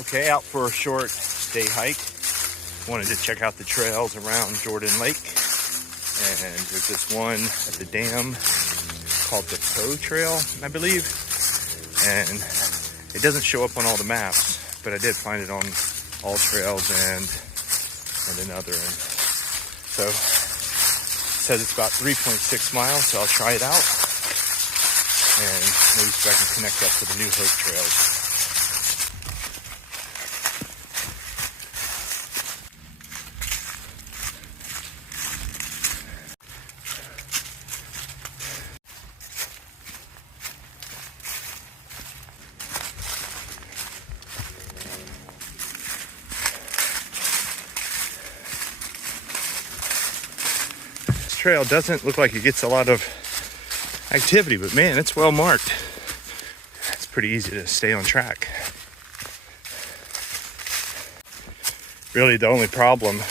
Okay, out for a short day hike. Wanted to check out the trails around Jordan Lake. And there's this one at the dam called the Toe Trail, I believe. And it doesn't show up on all the maps, but I did find it on All Trails and another. And so it says it's about 3.6 miles, so I'll try it out. And maybe see if I can connect up to the New Hope trails. Trail doesn't look like it gets a lot of activity, but man, it's well marked. It's pretty easy to stay on track. Really, the only problem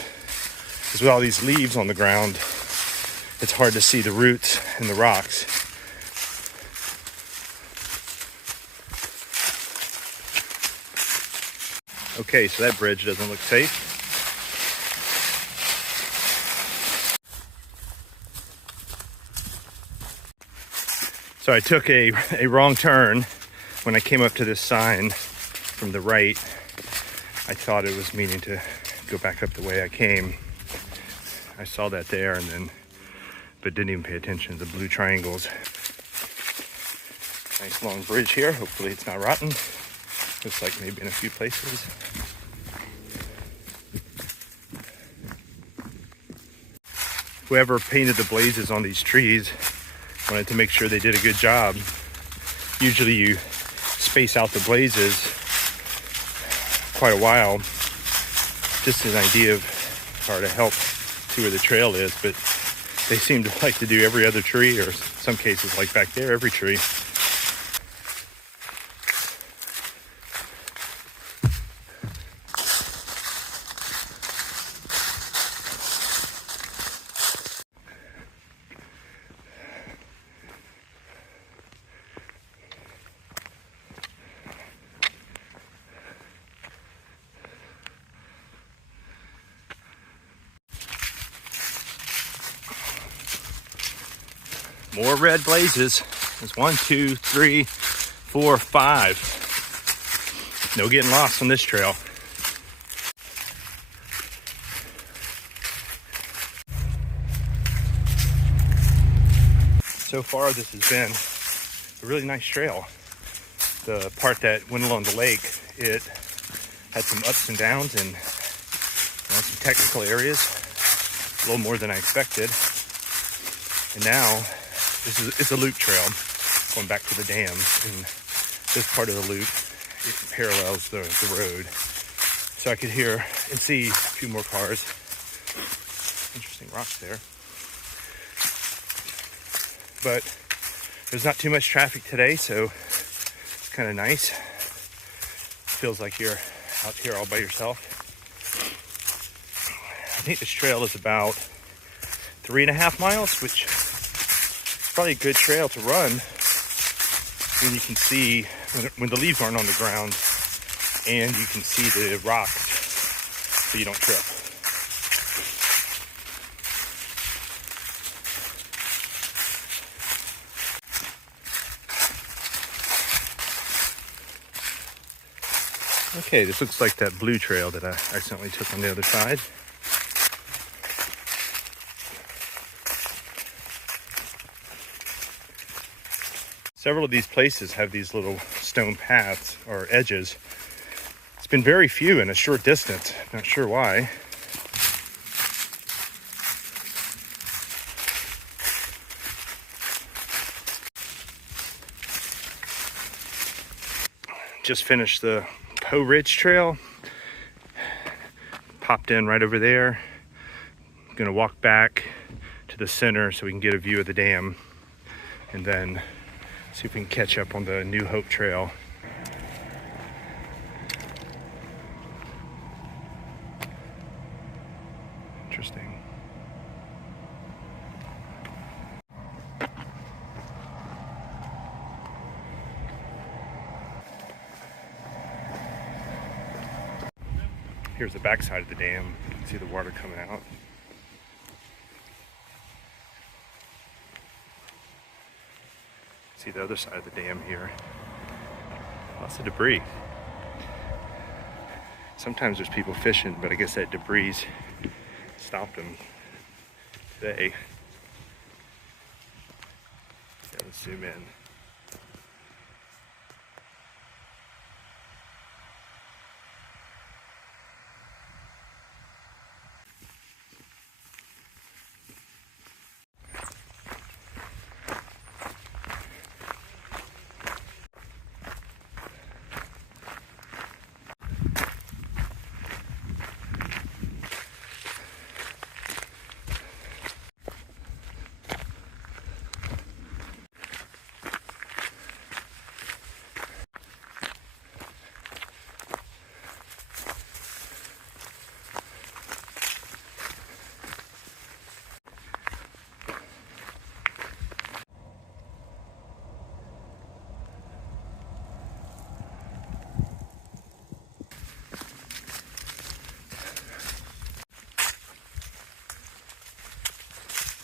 is with all these leaves on the ground, it's hard to see the roots and the rocks. Okay, so that bridge doesn't look safe. So I took a wrong turn when I came up to this sign from the right. I thought it was meaning to go back up the way I came. I saw that there but didn't even pay attention to the blue triangles. Nice long bridge here. Hopefully it's not rotten. Looks like maybe in a few places. Whoever painted the blazes on these trees wanted to make sure they did a good job. Usually you space out the blazes quite a while, just an idea of, or to help see where the trail is, but they seem to like to do every other tree, or some cases like back there, every tree. More red blazes. There's 1, 2, 3, 4, 5. No getting lost on this trail. So far, this has been a really nice trail. The part that went along the lake, it had some ups and downs and some technical areas, a little more than I expected. And now, it's a loop trail going back to the dam, and this part of the loop, it parallels the road. So I could hear and see a few more cars. Interesting rocks there. But there's not too much traffic today, so it's kind of nice. Feels like you're out here all by yourself. I think this trail is about 3.5 miles, which probably a good trail to run when you can see, when the leaves aren't on the ground and you can see the rocks so you don't trip. Okay, this looks like that blue trail that I accidentally took on the other side. Several of these places have these little stone paths or edges. It's been very few in a short distance. Not sure why. Just finished the Poe Ridge Trail. Popped in right over there. I'm gonna walk back to the center so we can get a view of the dam, and then see if we can catch up on the New Hope Trail. Interesting. Here's the back side of the dam. You can see the water coming out. See the other side of the dam here. Lots of debris. Sometimes there's people fishing, but I guess that debris stopped them today. Yeah, let's zoom in.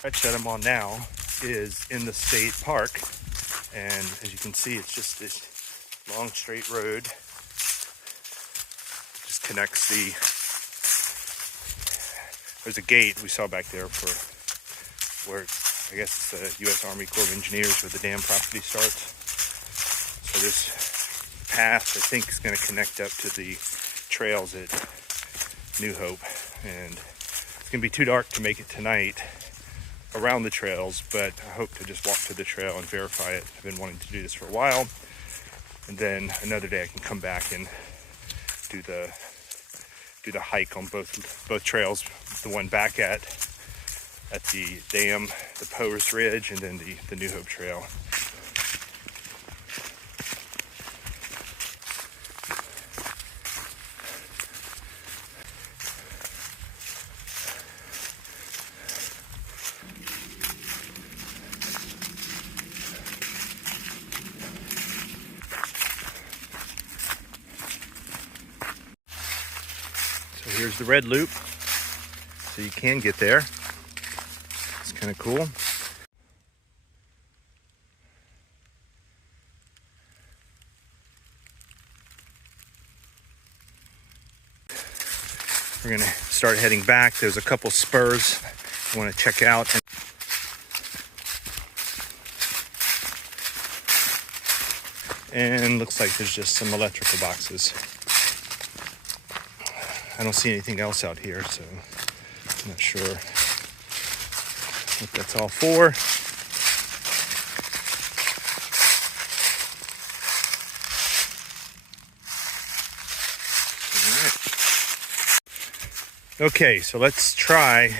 Stretch that I'm on now is in the state park, and as you can see, it's just this long straight road. Just connects there's a gate we saw back there for where I guess the U.S. Army Corps of Engineers where the dam property starts. So this path I think is going to connect up to the trails at New Hope, and it's going to be too dark to make it tonight around the trails, but I hope to just walk to the trail and verify it. I've been wanting to do this for a while, and then another day I can come back and do the hike on both trails. The one back at the dam, the Powers Ridge, and then the New Hope Trail. Here's the red loop, so you can get there. It's kind of cool. We're gonna start heading back. There's a couple spurs I want to check out. And looks like there's just some electrical boxes. I don't see anything else out here, so I'm not sure what that's all for. All right. Okay, so let's try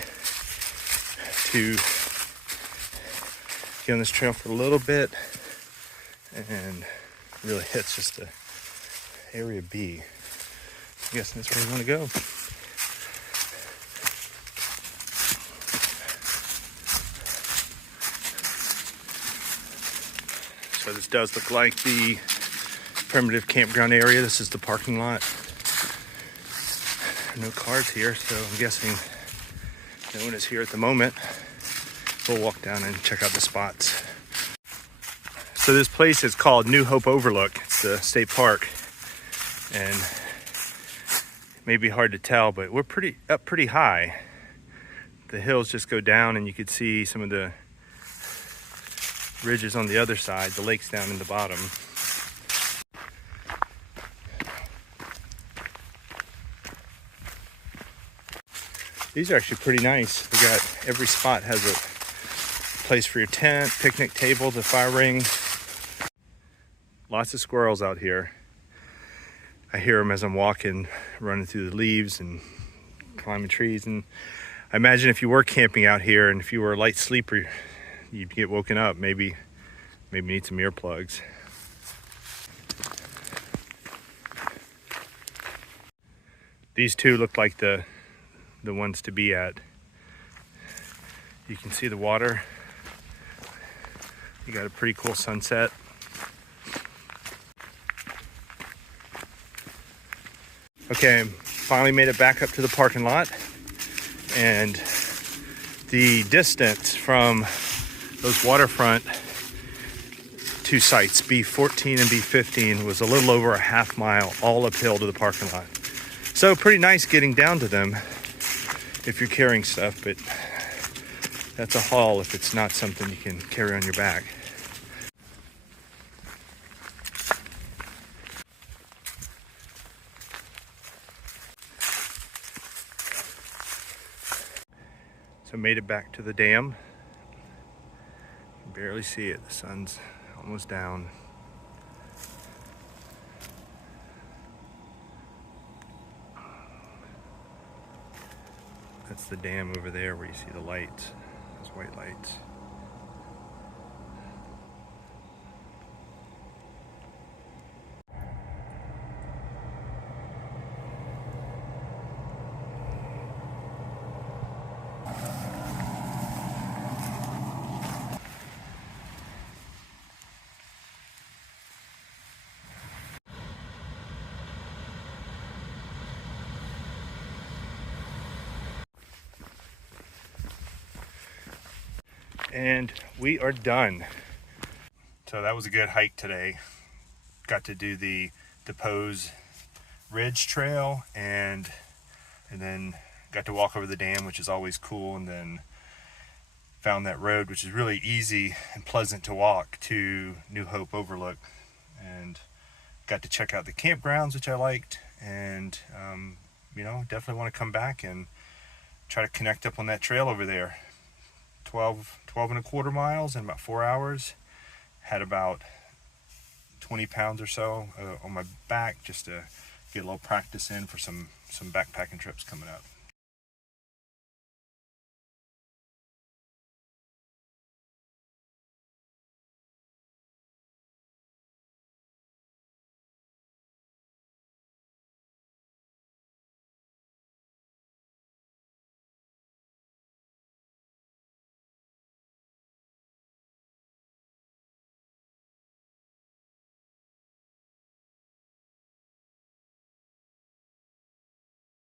to get on this trail for a little bit, and really it's just a area B. I'm guessing that's where we want to go. So this does look like the primitive campground area. This is the parking lot. No cars here, so I'm guessing no one is here at the moment. We'll walk down and check out the spots. So this place is called New Hope Overlook. It's the state park, and it may be hard to tell, but we're up pretty high. The hills just go down, and you could see some of the ridges on the other side. The lake's down in the bottom. These are actually pretty nice. We got every spot has a place for your tent, picnic table, the fire ring. Lots of squirrels out here. I hear them as I'm walking, running through the leaves and climbing trees. And I imagine if you were camping out here and if you were a light sleeper, you'd get woken up. Maybe need some earplugs. These two look like the ones to be at. You can see the water. You got a pretty cool sunset. Okay, finally made it back up to the parking lot, and the distance from those waterfront two sites, B14 and B15, was a little over a half mile all uphill to the parking lot. So pretty nice getting down to them if you're carrying stuff, but that's a haul if it's not something you can carry on your back. So made it back to the dam. You can barely see it, the sun's almost down. That's the dam over there where you see the lights, those white lights. And we are done. So that was a good hike today. Got to do the Pose Ridge Trail and then got to walk over the dam, which is always cool, and then found that road, which is really easy and pleasant to walk, to New Hope Overlook, and got to check out the campgrounds, which I liked, and you know, definitely want to come back and try to connect up on that trail over there. 12 and a quarter miles in about 4 hours. Had about 20 pounds or so on my back, just to get a little practice in for some backpacking trips coming up.